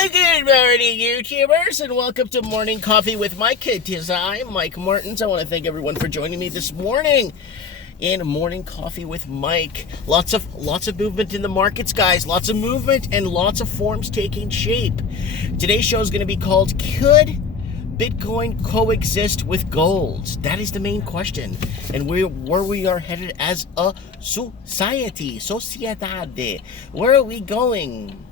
Good morning, YouTubers, and welcome to Morning Coffee with Mike. It is I, Mike Martins. I want to thank everyone for joining me this morning in Morning Coffee with Mike. Lots of movement in the markets, guys. Lots of movement and lots of forms taking shape. Today's show is going to be called "Could Bitcoin Coexist with Gold?" That is the main question, and where we are headed as a sociedade. Where are we going?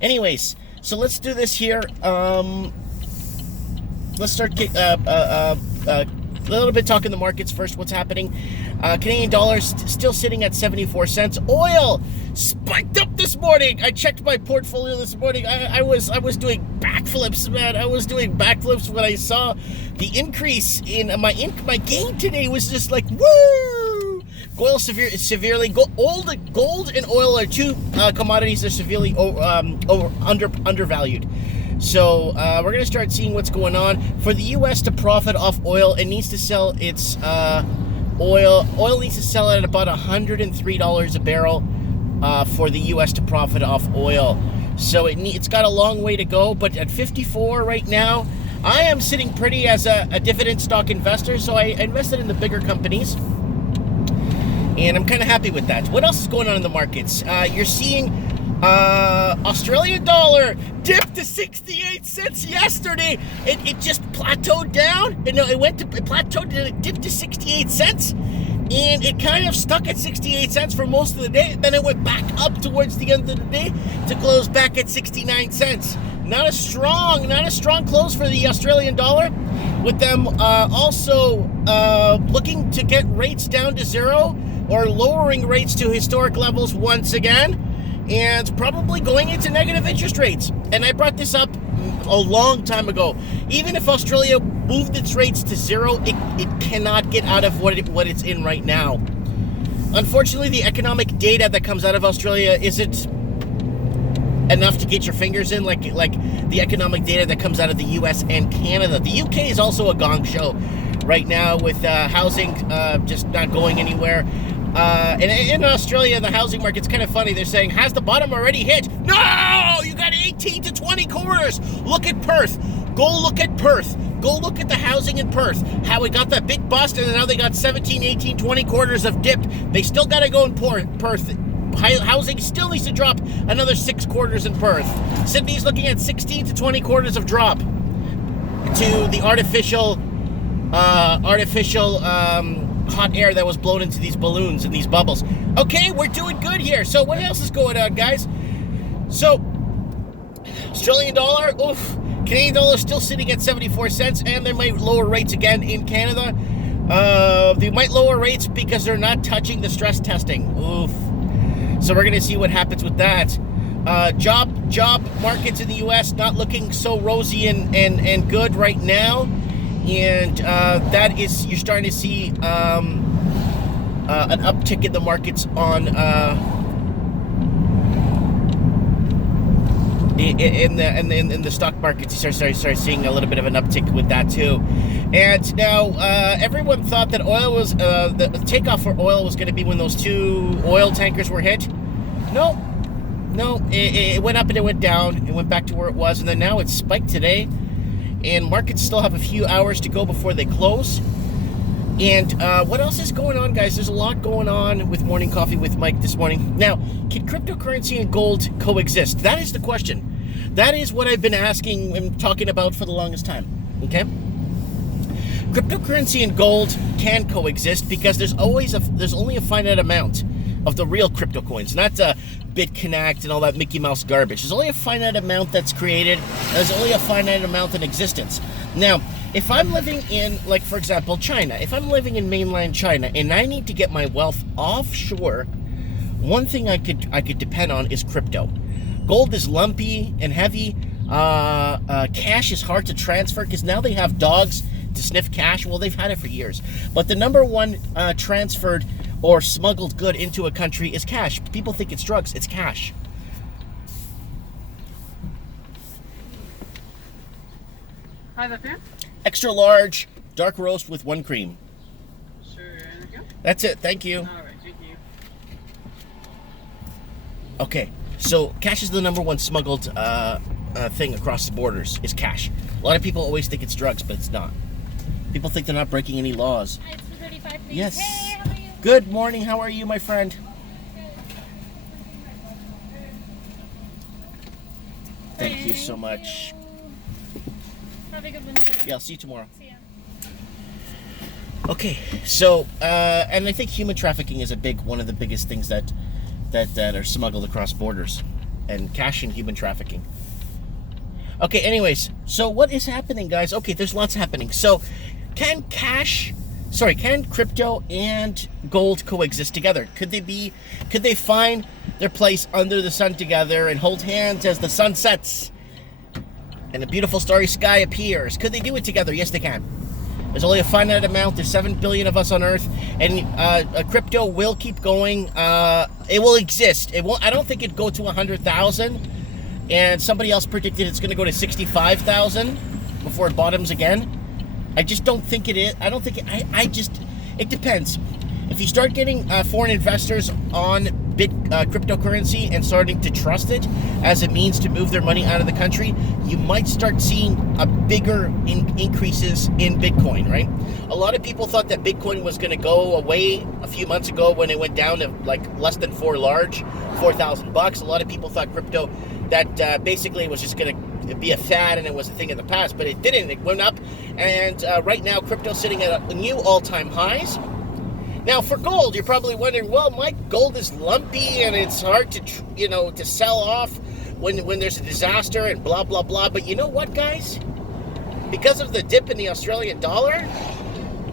Anyways, so let's do this here. Let's start a little bit talking the markets first. What's happening? Canadian dollar still sitting at 74 cents. Oil spiked up this morning. I checked my portfolio this morning. I was doing backflips, man. I was doing backflips when I saw the increase in my gain today. Was just like woo. Oil severely. Gold and oil are two commodities that are severely undervalued. So we're going to start seeing what's going on. For the U.S. to profit off oil, it needs to sell its oil. Oil needs to sell at about $103 a barrel for the U.S. to profit off oil. So it's got a long way to go. But at 54 right now, I am sitting pretty as a dividend stock investor. So I invested in the bigger companies. And I'm kind of happy with that. What else is going on in the markets? You're seeing Australian dollar dipped to 68 cents yesterday. It just plateaued down. It plateaued and it dipped to 68 cents. And it kind of stuck at 68 cents for most of the day. Then it went back up towards the end of the day to close back at 69 cents. Not a strong close for the Australian dollar, with them also looking to get rates down to zero or lowering rates to historic levels once again, and probably going into negative interest rates. And I brought this up a long time ago. Even if Australia moved its rates to zero, it cannot get out of what it's in right now. Unfortunately, the economic data that comes out of Australia isn't enough to get your fingers in like the economic data that comes out of the US and Canada. The UK is also a gong show right now with housing just not going anywhere. And in Australia, the housing market's kind of funny. They're saying, has the bottom already hit? No! You got 18 to 20 quarters. Look at Perth. Go look at Perth. Go look at the housing in Perth. How we got that big bust, and now they got 17, 18, 20 quarters of dip. They still got to go in Perth. Housing still needs to drop another 6 quarters in Perth. Sydney's looking at 16 to 20 quarters of drop to the artificial hot air that was blown into these balloons and these bubbles. Okay, we're doing good here. So what else is going on, guys? So Australian dollar, Canadian dollar still sitting at 74 cents, and they might lower rates again in Canada. They might lower rates because they're not touching the stress testing. Oof. So we're going to see what happens with that. Job markets in the U.S. not looking so rosy and good right now. And that is, you're starting to see an uptick in the markets on in the stock markets. You start seeing a little bit of an uptick with that too. And now everyone thought that oil was the takeoff for oil was going to be when those 2 oil tankers were hit. No, it went up and it went down. It went back to where it was, and then now it's spiked today. And markets still have a few hours to go before they close. And what else is going on, guys? There's a lot going on with Morning Coffee with Mike this morning. Now, can cryptocurrency and gold coexist? That is the question. That is what I've been asking and talking about for the longest time. Okay? Cryptocurrency and gold can coexist because there's only a finite amount of the real crypto coins, not BitConnect and all that Mickey Mouse garbage. There's only a finite amount that's created. There's only a finite amount in existence. Now, if I'm living in, like, for example, China, if I'm living in mainland China and I need to get my wealth offshore, one thing I could depend on is crypto. Gold is lumpy and heavy. Cash is hard to transfer because now they have dogs to sniff cash. Well, they've had it for years. But the number one transferred or smuggled good into a country is cash. People think it's drugs. It's cash. Hi there, Pam. Extra large, dark roast with 1 cream. Sure, anything else? That's it. Thank you. All right, thank you. Okay, so cash is the number one smuggled thing across the borders is cash. A lot of people always think it's drugs, but it's not. People think they're not breaking any laws. Hi, it's 235, please. Yes. Hey, how are you? Good morning. How are you, my friend? Thank you so much. Have a good one, sir. Yeah, I'll see you tomorrow. See ya. Okay, so and I think human trafficking is one of the biggest things that are smuggled across borders, and cash and human trafficking. Okay, anyways, so what is happening, guys? Okay, there's lots happening. So, can crypto and gold coexist together? Could they find their place under the sun together and hold hands as the sun sets and a beautiful starry sky appears? Could they do it together? Yes, they can. There's only a finite amount. There's 7 billion of us on Earth, and crypto will keep going. It will exist. It won't. I don't think it'd go to 100,000. And somebody else predicted it's going to go to 65,000 before it bottoms again. I just don't think it is. I don't think it depends. If you start getting foreign investors on cryptocurrency and starting to trust it as a means to move their money out of the country, you might start seeing a bigger increases in Bitcoin, right? A lot of people thought that Bitcoin was going to go away a few months ago when it went down to like less than $4,000. A lot of people thought crypto that basically was just going to be a fad and it was a thing of the past, but it didn't. It went up, and right now crypto's sitting at new all-time highs. Now, for gold, you're probably wondering, well, my gold is lumpy and it's hard to, to sell off when there's a disaster and blah, blah, blah. But you know what, guys? Because of the dip in the Australian dollar,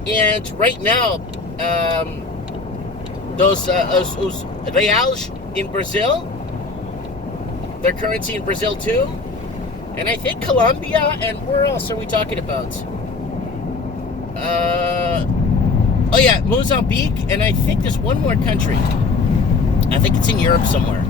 and right now, those reals in Brazil, their currency in Brazil too, and I think Colombia, and where else are we talking about? Oh yeah, Mozambique, and I think there's one more country. I think it's in Europe somewhere.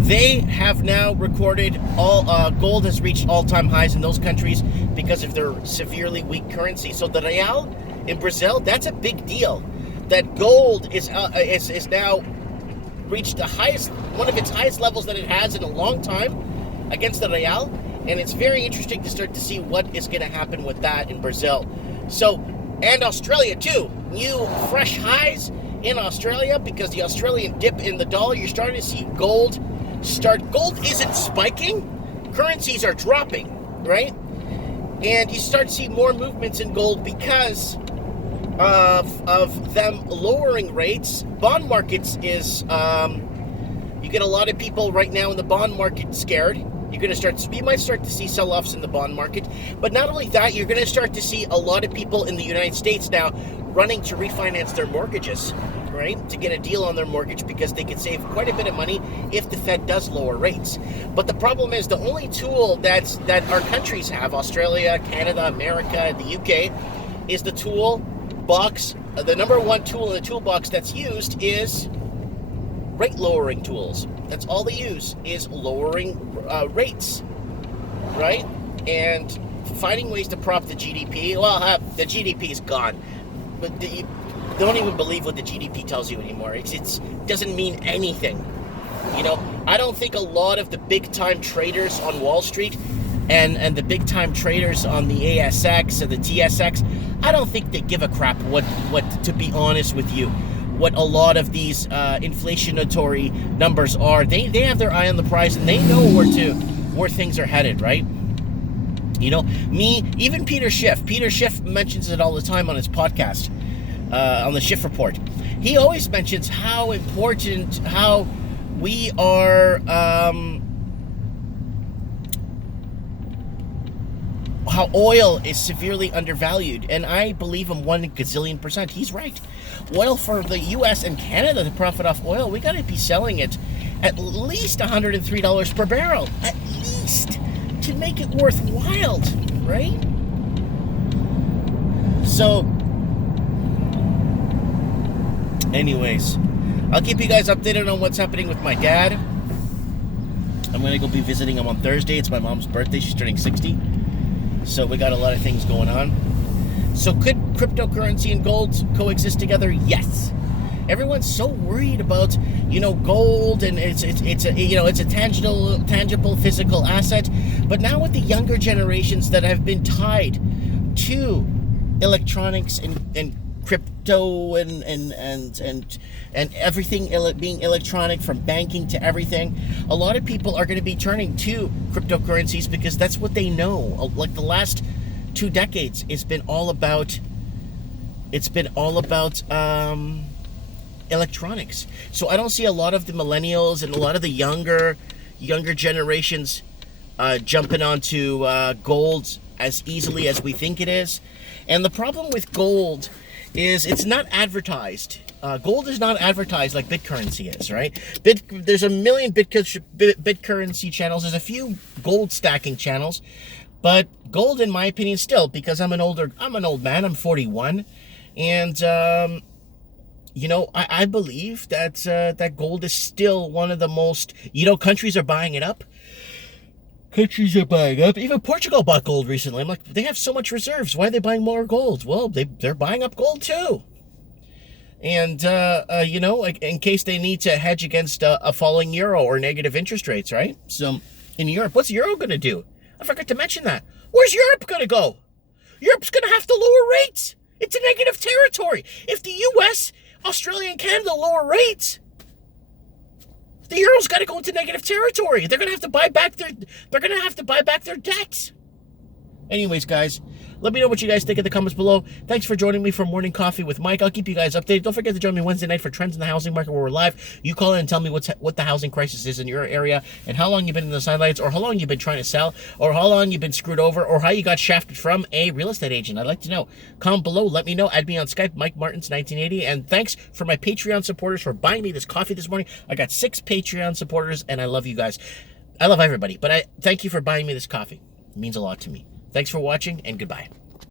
They have now recorded gold has reached all-time highs in those countries because of their severely weak currency. So the real in Brazil, that's a big deal. That gold is now reached one of its highest levels that it has in a long time against the real, and it's very interesting to start to see what is going to happen with that in Brazil. So. And Australia too. New fresh highs in Australia because the Australian dip in the dollar. You're starting to see gold start. Gold isn't spiking. Currencies are dropping, right? And you start to see more movements in gold because of them lowering rates. Bond markets is, you get a lot of people right now in the bond market scared. You might start to see sell-offs in the bond market, but not only that, you're going to start to see a lot of people in the United States now running to refinance their mortgages, right? To get a deal on their mortgage because they could save quite a bit of money if the Fed does lower rates. But the problem is the only tool that our countries have, Australia, Canada, America, the UK, is the toolbox. The number one tool in the toolbox that's used is rate lowering tools. That's all they use is lowering rates, right? And finding ways to prop the GDP. Well, the GDP is gone, but you don't even believe what the GDP tells you anymore. It doesn't mean anything. I don't think a lot of the big time traders on Wall Street and the big time traders on the ASX and the TSX, I don't think they give a crap what to be honest with you, what a lot of these inflationatory numbers are. They have their eye on the prize, and they know where things are headed, right? Even Peter Schiff mentions it all the time on his podcast, on the Schiff Report. He always mentions how important, how we are, how oil is severely undervalued, and I believe him 1 gazillion %. He's right. Oil for the U.S. and Canada to profit off oil, we got to be selling it at least $103 per barrel, at least, to make it worthwhile, right? So, anyways, I'll keep you guys updated on what's happening with my dad. I'm going to go be visiting him on Thursday. It's my mom's birthday. She's turning 60. So we got a lot of things going on. So could cryptocurrency and gold coexist together? Yes. Everyone's so worried about, gold, and it's a tangible physical asset. But now with the younger generations that have been tied to electronics and crypto and everything being electronic, from banking to everything, a lot of people are going to be turning to cryptocurrencies because that's what they know. Like the last 2 decades, it's been all about electronics. So I don't see a lot of the millennials and a lot of the younger generations jumping onto gold as easily as we think it is. And the problem with gold is it's not advertised. Gold is not advertised like BitCurrency is, right? There's a million BitCurrency channels. There's a few gold stacking channels, but gold, in my opinion, still, because I'm an old man. I'm 41, and I believe that gold is still one of the most. Countries are buying it up. Even Portugal bought gold recently. I'm like, they have so much reserves. Why are they buying more gold? Well, they're buying up gold too. And, like in case they need to hedge against a falling euro or negative interest rates, right? So in Europe, what's euro going to do? I forgot to mention that. Where's Europe going to go? Europe's going to have to lower rates. It's a negative territory. If the US, Australia, and Canada lower rates, the euro's got to go into negative territory. They're going to have to buy back their debts. Anyways, guys, let me know what you guys think in the comments below. Thanks for joining me for Morning Coffee with Mike. I'll keep you guys updated. Don't forget to join me Wednesday night for Trends in the Housing Market, where we're live. You call in and tell me what the housing crisis is in your area, and how long you've been in the sidelines, or how long you've been trying to sell, or how long you've been screwed over, or how you got shafted from a real estate agent. I'd like to know. Comment below. Let me know. Add me on Skype, Mike Martins 1980. And thanks for my Patreon supporters for buying me this coffee this morning. I got 6 Patreon supporters, and I love you guys. I love everybody, but I thank you for buying me this coffee. It means a lot to me. Thanks for watching, and goodbye.